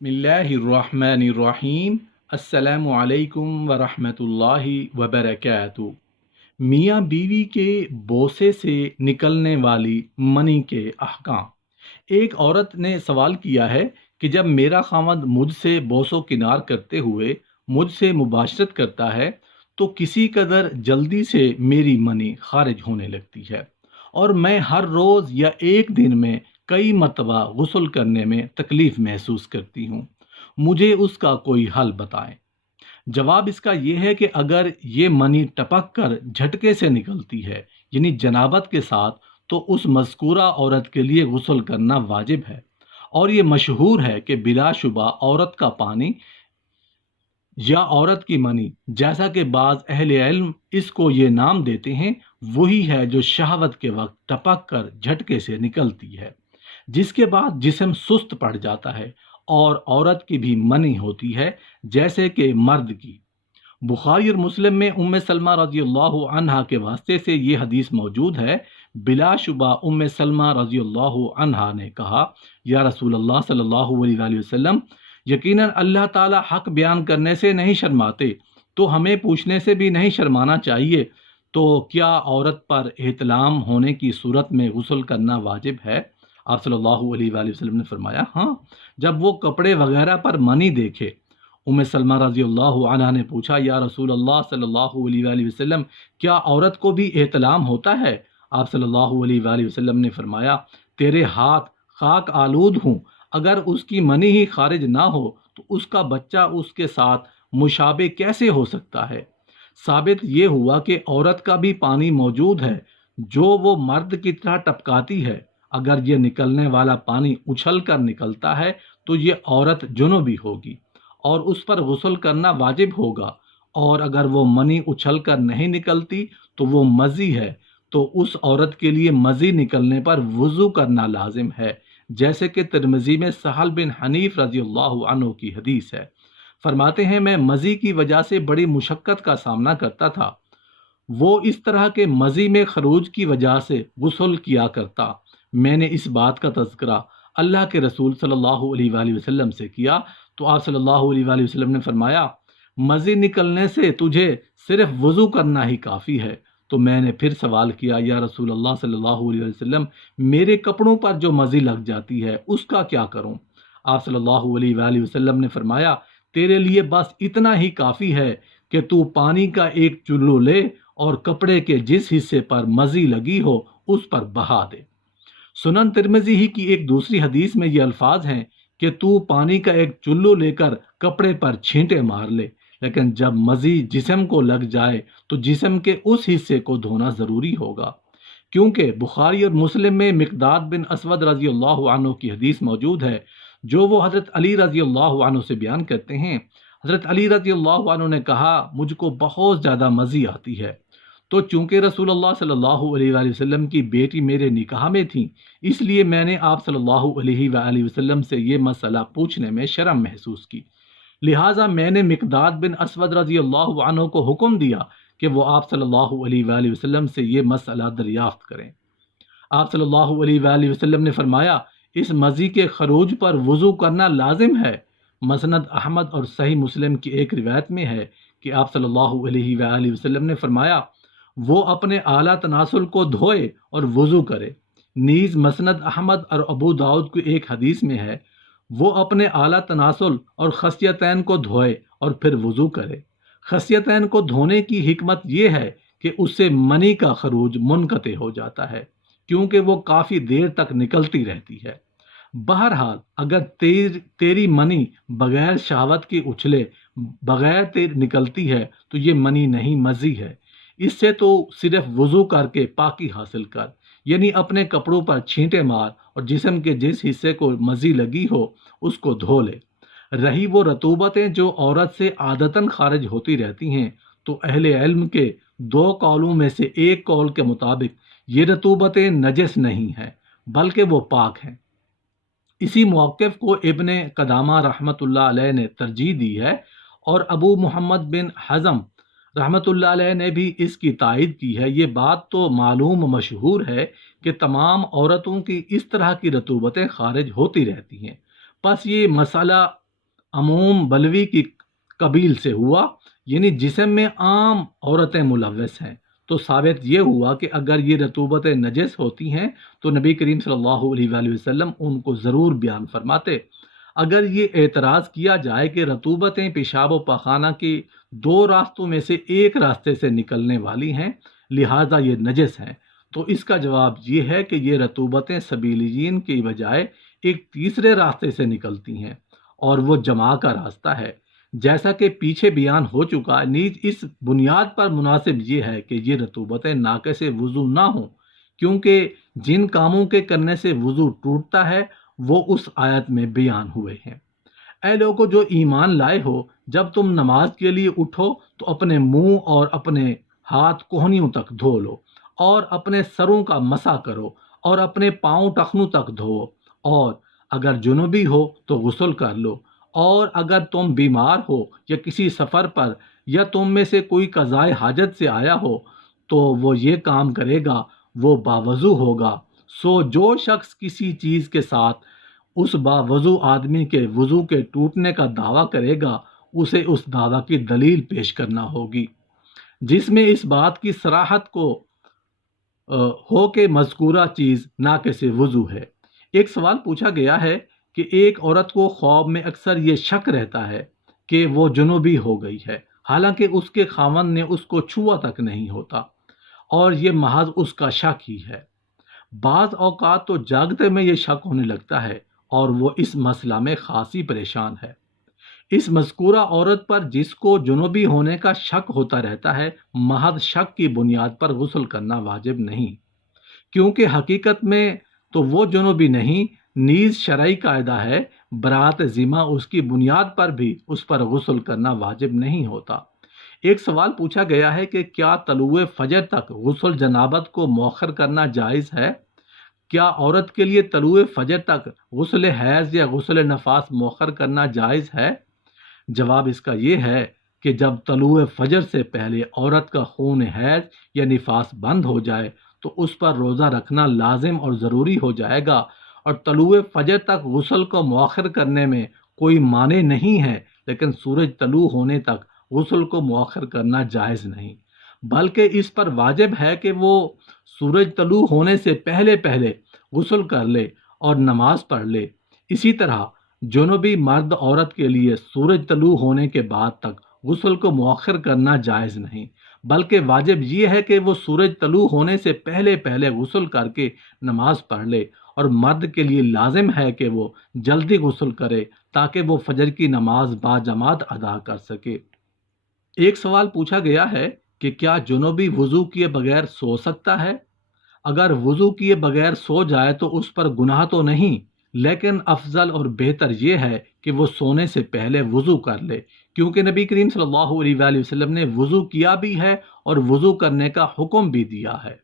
بسم اللہ الرحمن الرحیم۔ السلام علیکم ورحمۃ اللہ وبرکاتہ۔ میاں بیوی کے بوسے سے نکلنے والی منی کے احکام۔ ایک عورت نے سوال کیا ہے کہ جب میرا خاوند مجھ سے بوس و کنار کرتے ہوئے مجھ سے مباشرت کرتا ہے تو کسی قدر جلدی سے میری منی خارج ہونے لگتی ہے، اور میں ہر روز یا ایک دن میں کئی مرتبہ غسل کرنے میں تکلیف محسوس کرتی ہوں۔ مجھے اس کا کوئی حل بتائیں۔ جواب اس کا یہ ہے کہ اگر یہ منی ٹپک کر جھٹکے سے نکلتی ہے، یعنی جنابت کے ساتھ، تو اس مذکورہ عورت کے لیے غسل کرنا واجب ہے، اور یہ مشہور ہے کہ بلا شبہ عورت کا پانی یا عورت کی منی، جیسا کہ بعض اہل علم اس کو یہ نام دیتے ہیں، وہی ہے جو شہوت کے وقت ٹپک کر جھٹکے سے نکلتی ہے، جس کے بعد جسم سست پڑ جاتا ہے، اور عورت کی بھی منی ہوتی ہے جیسے کہ مرد کی۔ بخاری اور مسلم میں سلمہ رضی اللہ عنہا کے واسطے سے یہ حدیث موجود ہے۔ بلا شبہ سلمہ رضی اللہ عنہا نے کہا، یا رسول اللہ صلی اللہ علیہ وآلہ وسلم، یقیناً اللہ تعالیٰ حق بیان کرنے سے نہیں شرماتے، تو ہمیں پوچھنے سے بھی نہیں شرمانا چاہیے، تو کیا عورت پر احتلام ہونے کی صورت میں غسل کرنا واجب ہے؟ آپ صلی اللہ علیہ وآلہ وسلم نے فرمایا، ہاں، جب وہ کپڑے وغیرہ پر منی دیکھے۔ سلمہ رضی اللہ عنہ نے پوچھا، یا رسول اللہ صلی اللہ علیہ وآلہ وسلم، کیا عورت کو بھی احتلام ہوتا ہے؟ آپ صلی اللہ علیہ وآلہ وسلم نے فرمایا، تیرے ہاتھ خاک آلود ہوں، اگر اس کی منی ہی خارج نہ ہو تو اس کا بچہ اس کے ساتھ مشابہ کیسے ہو سکتا ہے؟ ثابت یہ ہوا کہ عورت کا بھی پانی موجود ہے جو وہ مرد کی طرح ٹپکاتی ہے۔ اگر یہ نکلنے والا پانی اچھل کر نکلتا ہے تو یہ عورت جنوبی ہوگی اور اس پر غسل کرنا واجب ہوگا، اور اگر وہ منی اچھل کر نہیں نکلتی تو وہ مزی ہے، تو اس عورت کے لیے مزی نکلنے پر وضو کرنا لازم ہے، جیسے کہ ترمذی میں سہل بن حنیف رضی اللہ عنہ کی حدیث ہے۔ فرماتے ہیں، میں مزی کی وجہ سے بڑی مشقت کا سامنا کرتا تھا، وہ اس طرح کے مزی میں خروج کی وجہ سے غسل کیا کرتا۔ میں نے اس بات کا تذکرہ اللہ کے رسول صلی اللہ علیہ وآلہ وسلم سے کیا تو آپ صلی اللہ علیہ وآلہ وسلم نے فرمایا، مزی نکلنے سے تجھے صرف وضو کرنا ہی کافی ہے۔ تو میں نے پھر سوال کیا، یا رسول اللہ صلی اللہ علیہ وسلم، میرے کپڑوں پر جو مزی لگ جاتی ہے اس کا کیا کروں؟ آپ صلی اللہ علیہ وآلہ وسلم نے فرمایا، تیرے لیے بس اتنا ہی کافی ہے کہ تو پانی کا ایک چلو لے اور کپڑے کے جس حصے پر مزی لگی ہو اس پر بہا دے۔ سنن ترمذی ہی کی ایک دوسری حدیث میں یہ الفاظ ہیں کہ تو پانی کا ایک چلو لے کر کپڑے پر چھینٹے مار لے، لیکن جب مزی جسم کو لگ جائے تو جسم کے اس حصے کو دھونا ضروری ہوگا، کیونکہ بخاری اور مسلم میں مقداد بن اسود رضی اللہ عنہ کی حدیث موجود ہے، جو وہ حضرت علی رضی اللہ عنہ سے بیان کرتے ہیں۔ حضرت علی رضی اللہ عنہ نے کہا، مجھ کو بہت زیادہ مزی آتی ہے، تو چونکہ رسول اللہ صلی اللہ علیہ وآلہ وسلم کی بیٹی میرے نکاح میں تھی، اس لیے میں نے آپ صلی اللہ علیہ وآلہ وسلم سے یہ مسئلہ پوچھنے میں شرم محسوس کی، لہٰذا میں نے مقداد بن اسود رضی اللہ عنہ کو حکم دیا کہ وہ آپ صلی اللہ علیہ وآلہ وسلم سے یہ مسئلہ دریافت کریں۔ آپ صلی اللہ علیہ وآلہ وسلم نے فرمایا، اس مزی کے خروج پر وضو کرنا لازم ہے۔ مسند احمد اور صحیح مسلم کی ایک روایت میں ہے کہ آپ صلی اللہ علیہ وآلہ وسلم نے فرمایا، وہ اپنے اعلیٰ تناسل کو دھوئے اور وضو کرے۔ نیز مسند احمد اور ابو داؤد کی ایک حدیث میں ہے، وہ اپنے اعلیٰ تناسل اور خصیتین کو دھوئے اور پھر وضو کرے۔ خصیتین کو دھونے کی حکمت یہ ہے کہ اس سے منی کا خروج منقطع ہو جاتا ہے، کیونکہ وہ کافی دیر تک نکلتی رہتی ہے۔ بہرحال اگر تیری منی بغیر شہوت کی اچھلے بغیر تیر نکلتی ہے تو یہ منی نہیں، مزی ہے۔ اس سے تو صرف وضو کر کے پاکی حاصل کر، یعنی اپنے کپڑوں پر چھینٹے مار اور جسم کے جس حصے کو مزی لگی ہو اس کو دھو لے۔ رہی وہ رطوبتیں جو عورت سے عادتاً خارج ہوتی رہتی ہیں، تو اہل علم کے دو قولوں میں سے ایک قول کے مطابق یہ رطوبتیں نجس نہیں ہیں بلکہ وہ پاک ہیں۔ اسی موقف کو ابن قدامہ رحمۃ اللہ علیہ نے ترجیح دی ہے، اور ابو محمد بن حزم رحمۃ اللہ علیہ نے بھی اس کی تائید کی ہے۔ یہ بات تو معلوم و مشہور ہے کہ تمام عورتوں کی اس طرح کی رطوبتیں خارج ہوتی رہتی ہیں، پس یہ مسئلہ عموم بلوی کی قبیل سے ہوا، یعنی جسم میں عام عورتیں ملوث ہیں، تو ثابت یہ ہوا کہ اگر یہ رطوبتیں نجس ہوتی ہیں تو نبی کریم صلی اللہ علیہ وآلہ وسلم ان کو ضرور بیان فرماتے۔ اگر یہ اعتراض کیا جائے کہ رطوبتیں پیشاب و پاخانہ کے دو راستوں میں سے ایک راستے سے نکلنے والی ہیں لہٰذا یہ نجس ہیں، تو اس کا جواب یہ ہے کہ یہ رطوبتیں سبیلیین کی بجائے ایک تیسرے راستے سے نکلتی ہیں اور وہ جماع کا راستہ ہے۔ جیسا کہ پیچھے بیان ہو چکا، نیز اس بنیاد پر مناسب یہ ہے کہ یہ رطوبتیں ناقص وضو نہ ہوں، کیونکہ جن کاموں کے کرنے سے وضو ٹوٹتا ہے وہ اس آیت میں بیان ہوئے ہیں۔ اے لوگو جو ایمان لائے ہو، جب تم نماز کے لیے اٹھو تو اپنے منہ اور اپنے ہاتھ کوہنیوں تک دھو لو، اور اپنے سروں کا مسح کرو، اور اپنے پاؤں ٹخنوں تک دھو، اور اگر جنوبی ہو تو غسل کر لو، اور اگر تم بیمار ہو یا کسی سفر پر، یا تم میں سے کوئی قضائے حاجت سے آیا ہو تو وہ یہ کام کرے گا، وہ باوضو ہوگا۔ سو جو شخص کسی چیز کے ساتھ اس باوضو آدمی کے وضو کے ٹوٹنے کا دعویٰ کرے گا، اسے اس دعویٰ کی دلیل پیش کرنا ہوگی جس میں اس بات کی صراحت کو ہو کہ مذکورہ چیز ناقص وضو ہے۔ ایک سوال پوچھا گیا ہے کہ ایک عورت کو خواب میں اکثر یہ شک رہتا ہے کہ وہ جنوبی ہو گئی ہے، حالانکہ اس کے خاوند نے اس کو چھوا تک نہیں ہوتا، اور یہ محض اس کا شک ہی ہے۔ بعض اوقات تو جاگتے میں یہ شک ہونے لگتا ہے اور وہ اس مسئلہ میں خاصی پریشان ہے۔ اس مذکورہ عورت پر جس کو جنوبی ہونے کا شک ہوتا رہتا ہے، محض شک کی بنیاد پر غسل کرنا واجب نہیں، کیونکہ حقیقت میں تو وہ جنوبی نہیں، نیز شرعی قاعدہ ہے برات ذمہ اس کی بنیاد پر بھی اس پر غسل کرنا واجب نہیں ہوتا۔ ایک سوال پوچھا گیا ہے کہ کیا طلوع فجر تک غسل جنابت کو مؤخر کرنا جائز ہے؟ کیا عورت کے لیے طلوع فجر تک غسل حیض یا غسل نفاس مؤخر کرنا جائز ہے؟ جواب اس کا یہ ہے کہ جب طلوع فجر سے پہلے عورت کا خون حیض یا نفاس بند ہو جائے تو اس پر روزہ رکھنا لازم اور ضروری ہو جائے گا، اور طلوع فجر تک غسل کو مؤخر کرنے میں کوئی معنی نہیں ہے، لیکن سورج طلوع ہونے تک غسل کو مؤخر کرنا جائز نہیں، بلکہ اس پر واجب ہے کہ وہ سورج طلوع ہونے سے پہلے پہلے غسل کر لے اور نماز پڑھ لے۔ اسی طرح جنوبی مرد عورت کے لیے سورج طلوع ہونے کے بعد تک غسل کو مؤخر کرنا جائز نہیں، بلکہ واجب یہ ہے کہ وہ سورج طلوع ہونے سے پہلے پہلے غسل کر کے نماز پڑھ لے، اور مرد کے لیے لازم ہے کہ وہ جلدی غسل کرے تاکہ وہ فجر کی نماز باجماعت ادا کر سکے۔ ایک سوال پوچھا گیا ہے کہ کیا جنوبی وضو کیے بغیر سو سکتا ہے؟ اگر وضو کیے بغیر سو جائے تو اس پر گناہ تو نہیں، لیکن افضل اور بہتر یہ ہے کہ وہ سونے سے پہلے وضو کر لے، کیونکہ نبی کریم صلی اللہ علیہ وآلہ وسلم نے وضو کیا بھی ہے اور وضو کرنے کا حکم بھی دیا ہے۔